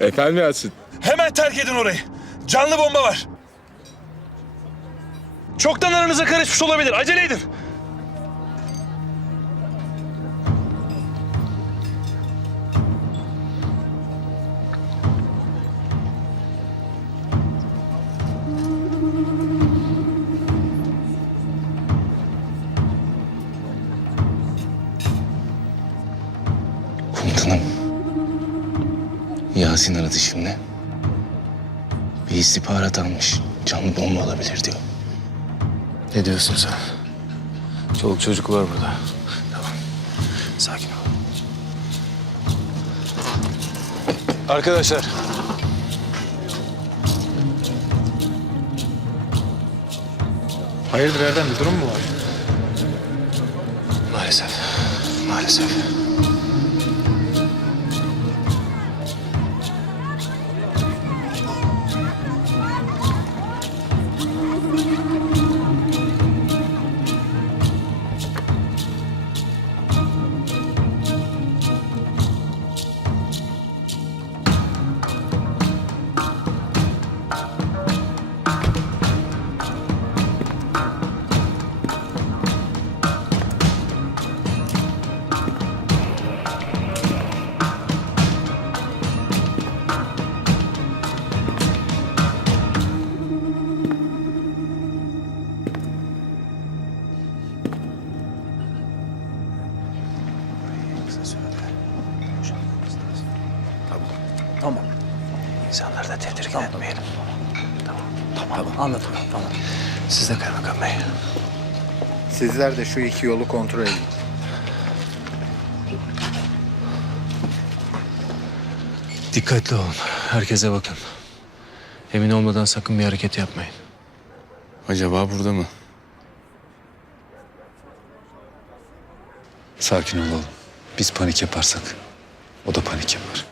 Efendim Yasin? Hemen terk edin orayı. Canlı bomba var. Çoktan aranıza karışmış olabilir. Acele edin. Yasin aradı şimdi. Bir istihbarat almış. Canlı bomba olabilir diyor. Ne diyorsun sen? Çoluk çocuk var burada. Tamam. Sakin ol. Arkadaşlar. Hayırdır Erdem bir durum mu var? Maalesef. Maalesef. Tedirgin etmeyelim. Tamam. Tamam. Anladım. Tamam. Siz de kaymakam bey. Sizler de şu iki yolu kontrol edin. Dikkatli olun. Herkese bakın. Emin olmadan sakın bir hareket yapmayın. Acaba burada mı? Sakin olalım. Biz panik yaparsak o da panik yapar.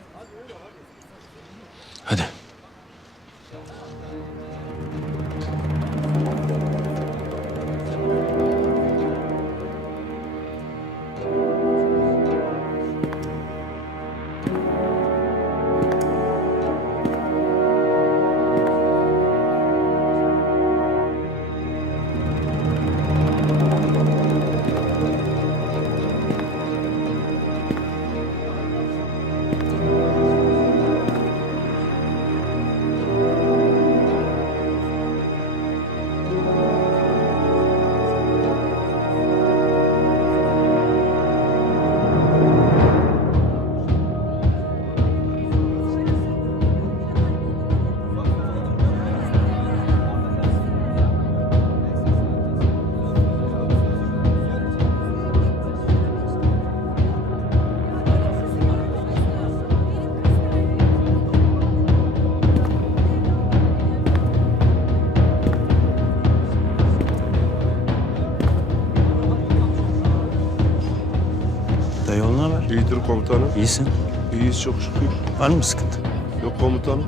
Komutanım. İyisin. İyiyiz çok şükür. Var mı sıkıntı? Yok komutanım.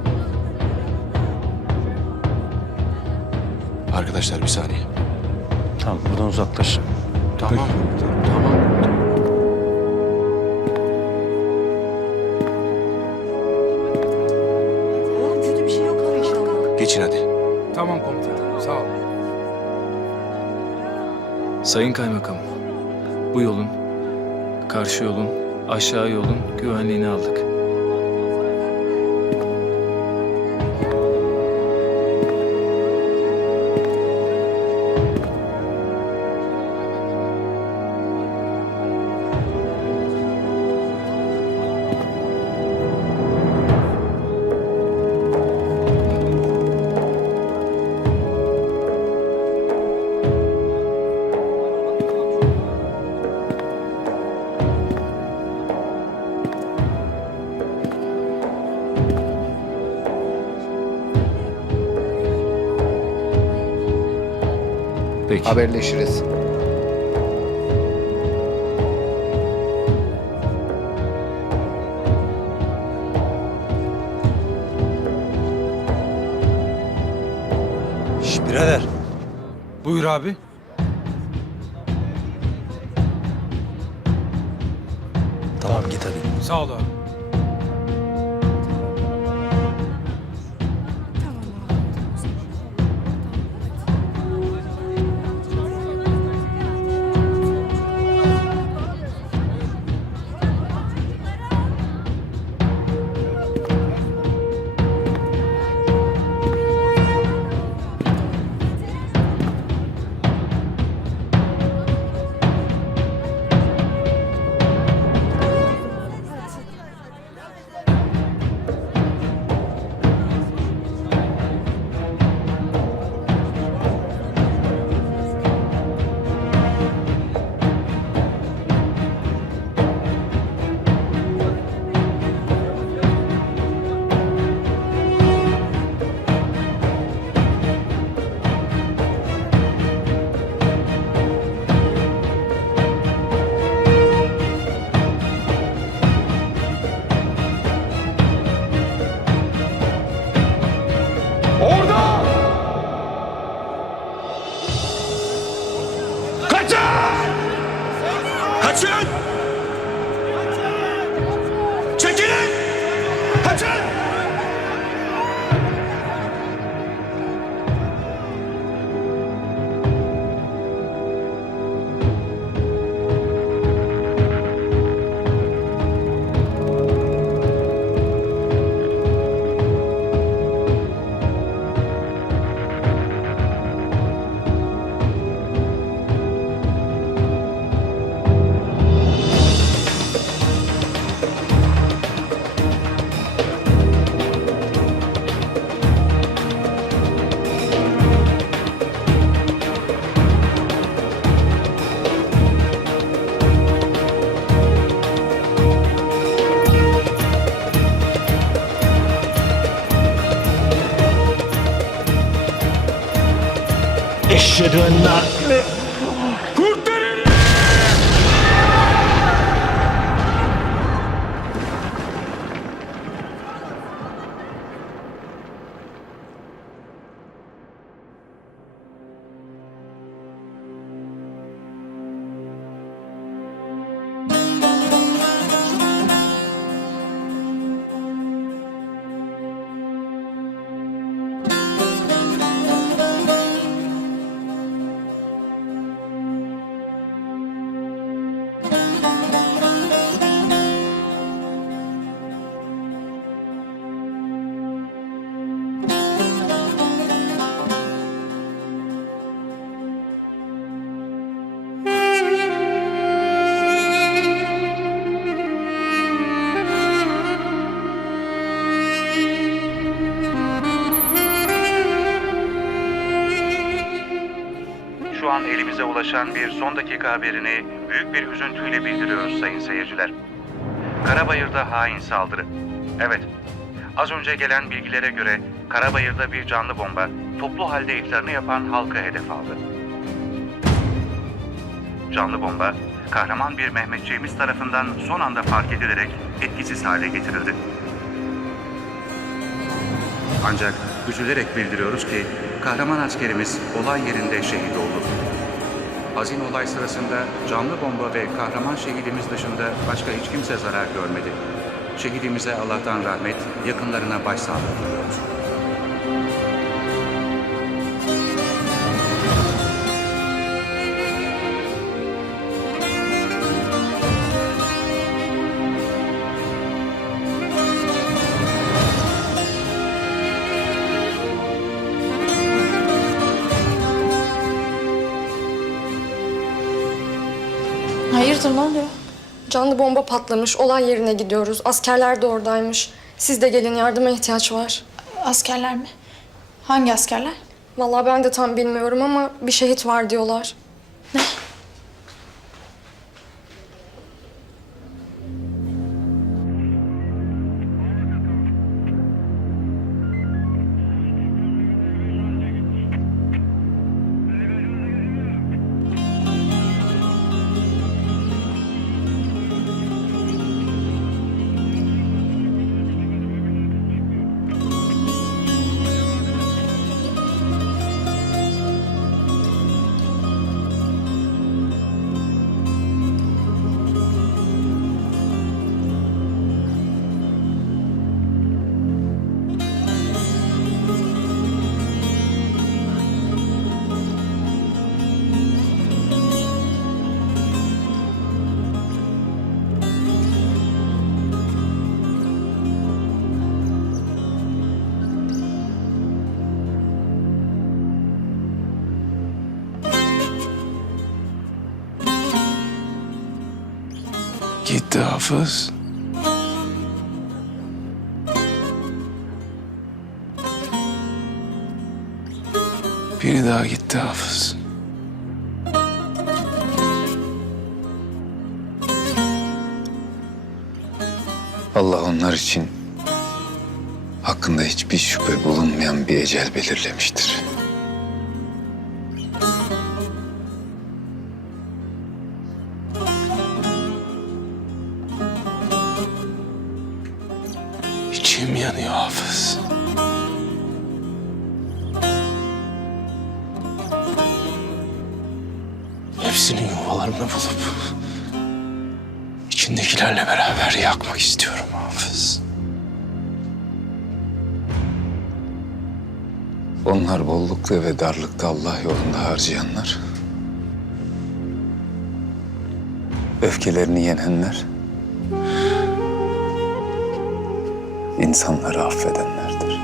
Arkadaşlar bir saniye. Tamam buradan uzaklaş. Tamam. Tamam. Oğlum kötü bir şey yok inşallah. Geçin hadi. Tamam komutanım sağ ol. Sayın Kaymakam, bu yolun, karşı yolun, aşağı yolun güvenliğini aldık. Peki. Haberleşiriz. Şş birader. Buyur abi. Tamam git hadi. Sağ ol abi. Kaçın! Şu ulaşan bir son dakika haberini büyük bir üzüntüyle bildiriyoruz sayın seyirciler. Karabayır'da hain saldırı. Evet, az önce gelen bilgilere göre Karabayır'da bir canlı bomba toplu halde iftarını yapan halka hedef aldı. Canlı bomba, kahraman bir Mehmetçiğimiz tarafından son anda fark edilerek etkisiz hale getirildi. Ancak üzülerek bildiriyoruz ki kahraman askerimiz olay yerinde şehit oldu. Hazin olay sırasında canlı bomba ve kahraman şehidimiz dışında başka hiç kimse zarar görmedi. Şehidimize Allah'tan rahmet, yakınlarına başsağlığı diliyoruz. Hayırdır ne oluyor? Canlı bomba patlamış. Olay yerine gidiyoruz. Askerler de oradaymış. Siz de gelin yardıma ihtiyaç var. Askerler mi? Hangi askerler? Vallahi ben de tam bilmiyorum ama bir şehit var diyorlar. Gitti Hafız. Biri daha gitti Hafız. Allah onlar için hakkında hiçbir şüphe bulunmayan bir ecel belirlemiştir. Bollukta ve darlıkta Allah yolunda harcayanlar. Öfkelerini yenenler. insanları affedenlerdir.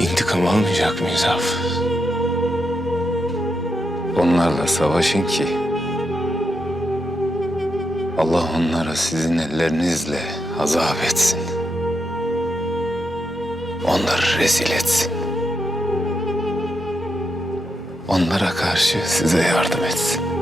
İntikam almayacak mıyız Hafız? Onlarla savaşın ki Allah onlara sizin ellerinizle azap etsin. Onları rezil etsin. Onlara karşı size yardım etsin.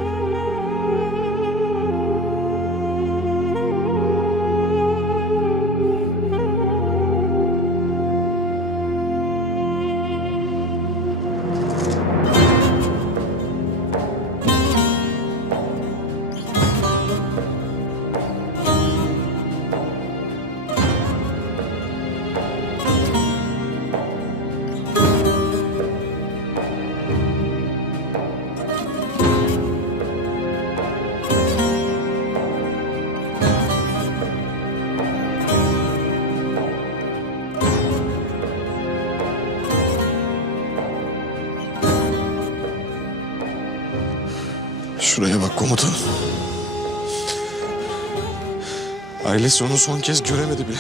Ailesi onu son kez göremedi bile.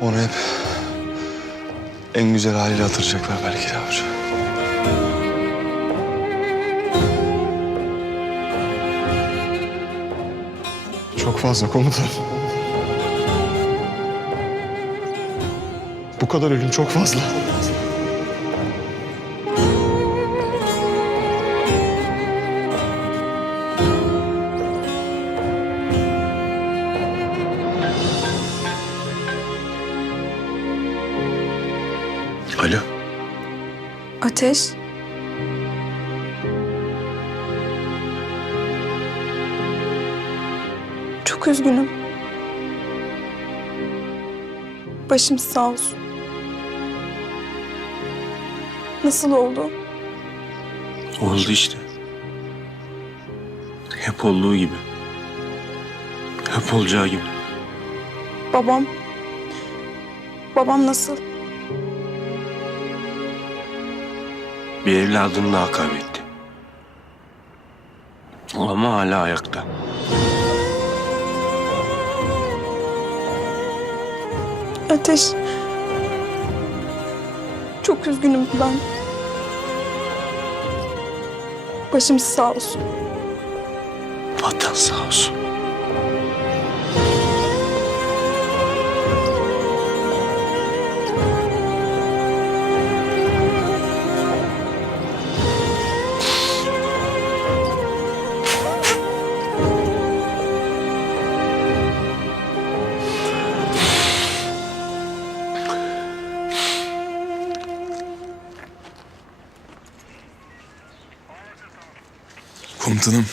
Onu hep en güzel haliyle hatırlayacaklar belki de avcı. Çok fazla komutan. Bu kadar ölüm çok fazla. Alo. Ateş. Çok üzgünüm. Başım sağ olsun. Nasıl oldu? Oldu işte. Hep olduğu gibi. Hep olacağı gibi. Babam. Babam nasıl? Bir evladını daha kaybetti. Ama hala ayakta. Ateş. Çok üzgünüm ben. Başım sağ olsun. Vatan sağ olsun. Komutanım.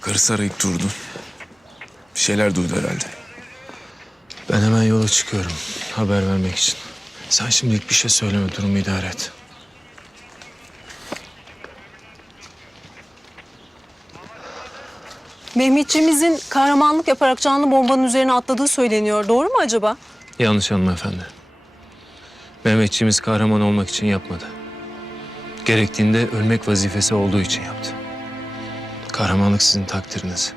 Karısı arayıp durdu. Bir şeyler duydu herhalde. Ben hemen yola çıkıyorum. Haber vermek için. Sen şimdilik bir şey söyleme. Durumu idare et. Mehmetçiğimizin kahramanlık yaparak canlı bombanın üzerine atladığı söyleniyor. Doğru mu acaba? Yanlış hanımefendi. Mehmetçiğimiz kahraman olmak için yapmadı. Gerektiğinde ölmek vazifesi olduğu için yaptı. Kahramanlık sizin takdiriniz.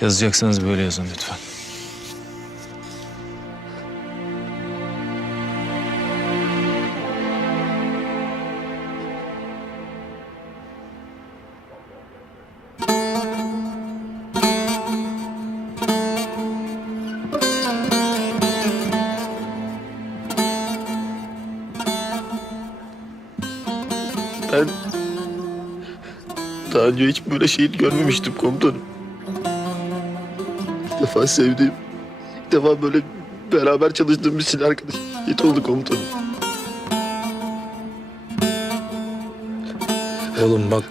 Yazacaksanız böyle yazın lütfen. Böyle şehit görmemiştim komutanım. İlk defa sevdiğim, ilk defa böyle beraber çalıştığım bir silah arkadaş şehit oldu komutanım. Oğlum bak.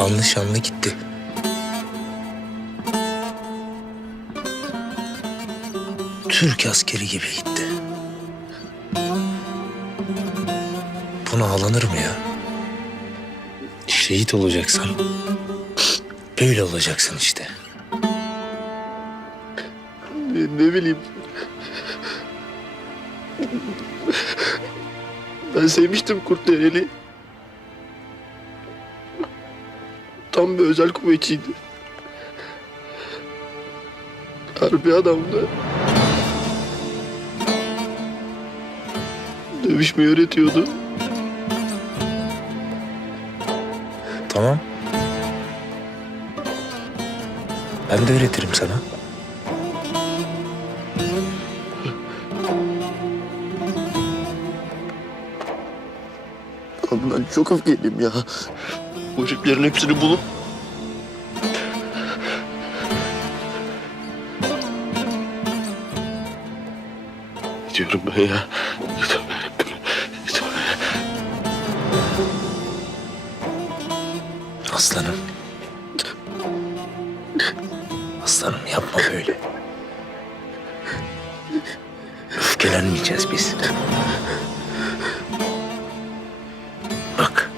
Anlı gitti. Türk askeri gibi gitti. Buna ağlanır mı ya? Şehit olacaksan böyle olacaksın işte. Ne, ne bileyim. Ben sevmiştim Kurt Dereli. Tam bir özel kuvvetçiydi. Harbi adamdı. Dövüşmeyi öğretiyordu. Tamam. Ben de öğretirim sana. Abi ben çok öfkeliyim ya. Bu heriflerin hepsini bulup... Gidiyorum ben ya. Aslanım. Aslanım yapma böyle. Öfkelenmeyeceğiz biz. Bak.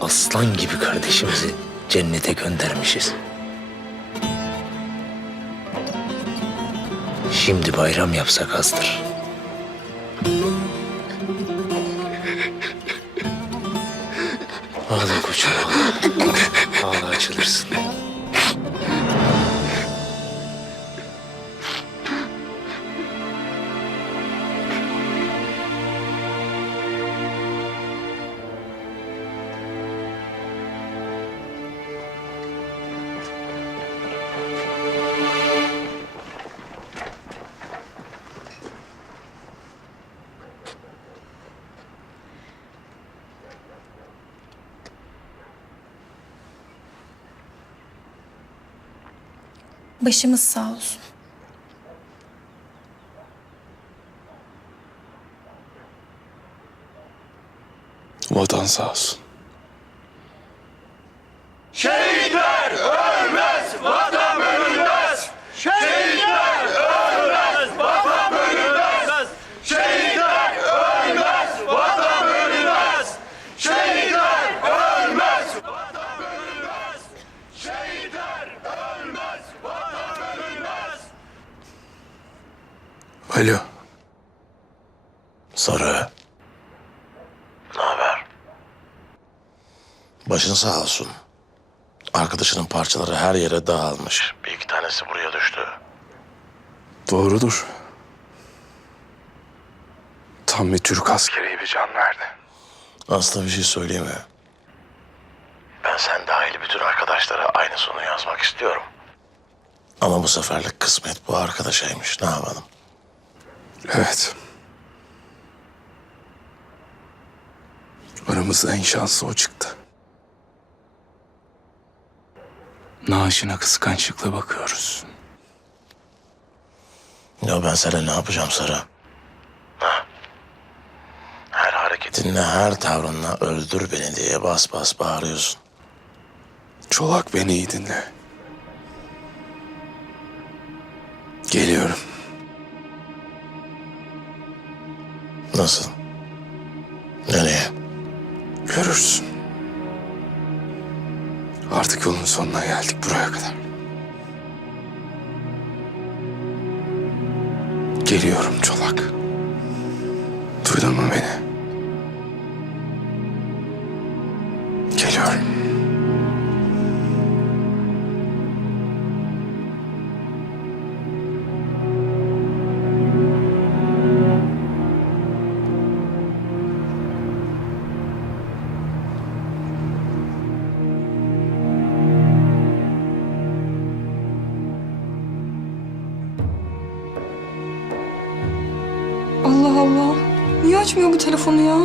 Aslan gibi kardeşimizi cennete göndermişiz. Şimdi bayram yapsak azdır. Başımız sağ olsun. Vatan sağ olsun. Alo. Sarı. Ne haber? Başın sağ olsun. Arkadaşının parçaları her yere dağılmış. Bir iki tanesi buraya düştü. Doğrudur. Tam bir Türk askeri bir can verdi. Aslında bir şey söyleyeyim mi? Ben sen dahil bütün arkadaşlara aynı sonu yazmak istiyorum. Ama bu seferlik kısmet bu arkadaşaymış. Ne yapalım? Evet. Aramızda en şanslı o çıktı. Naaşına kıskançlıkla bakıyoruz. Ya ben sana ne yapacağım Sara? Ha? Her hareketinle, her tavrınla öldür beni diye bas bas bağırıyorsun. Çolak beni iyi dinle. Geliyorum. Nasıl? Nereye? Görürsün. Artık yolun sonuna geldik buraya kadar. Geliyorum Çolak. Duydun mu beni? Allah. Niye açmıyor bu telefonu ya?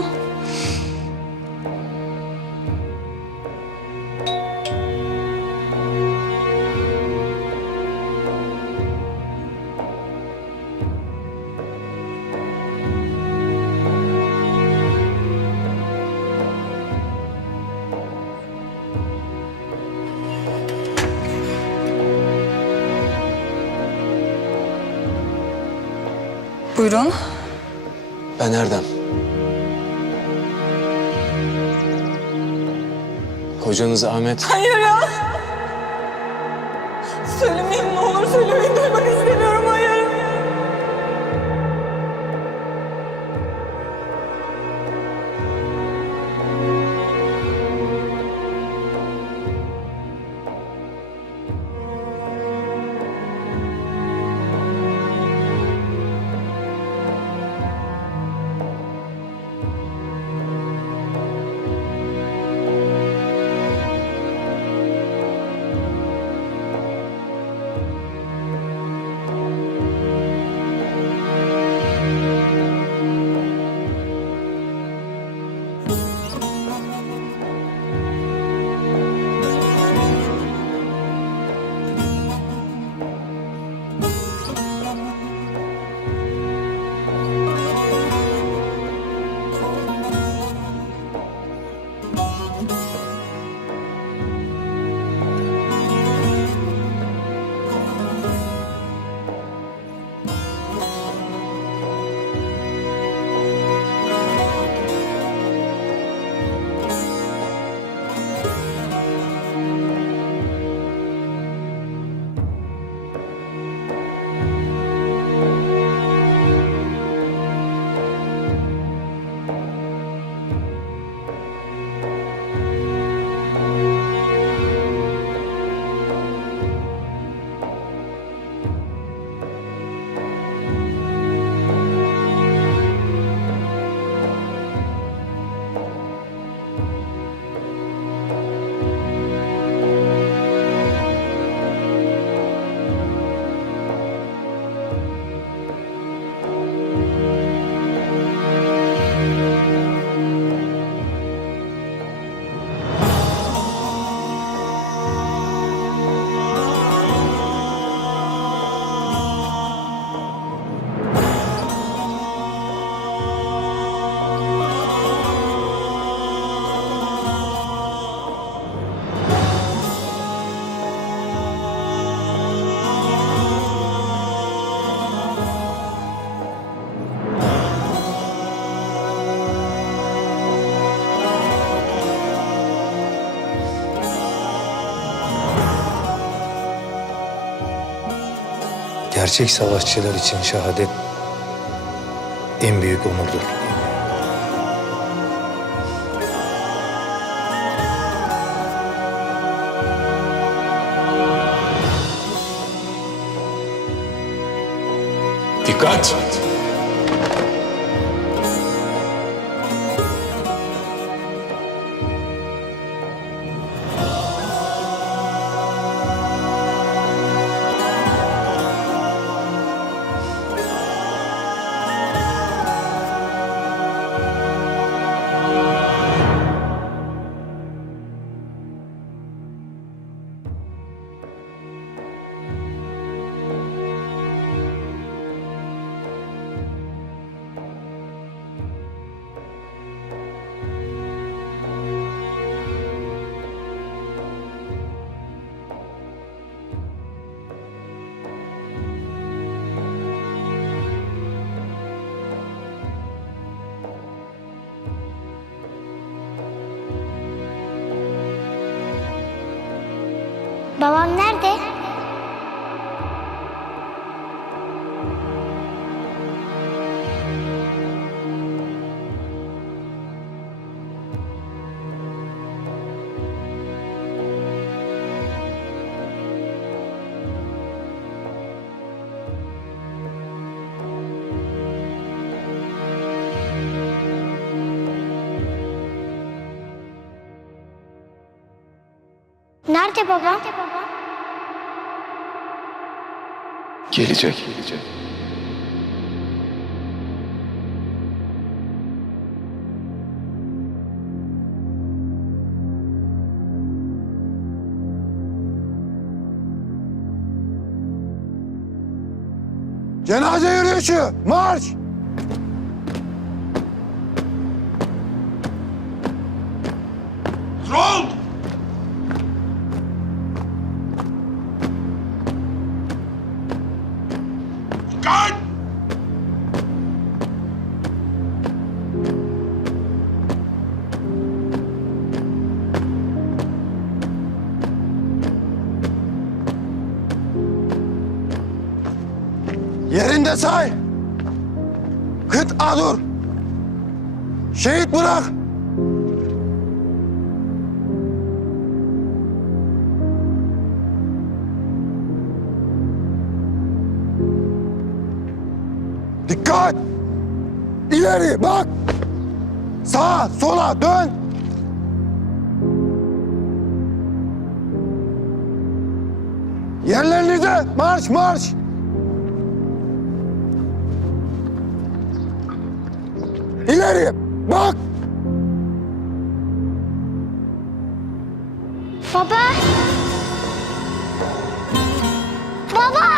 Buyurun. Ben Erdem. Kocanız Ahmet Hayır ya. Gerçek savaşçılar için şehadet en büyük onurdur. Nerede babam? Gelecek. Cenaze yürüyüşü. Marş. Say. Kıt dur. Şehit bırak. Dikkat! İleri bak! Sağa, sola dön! Yerlerinize marş marş! İleri bak! Baba! Baba!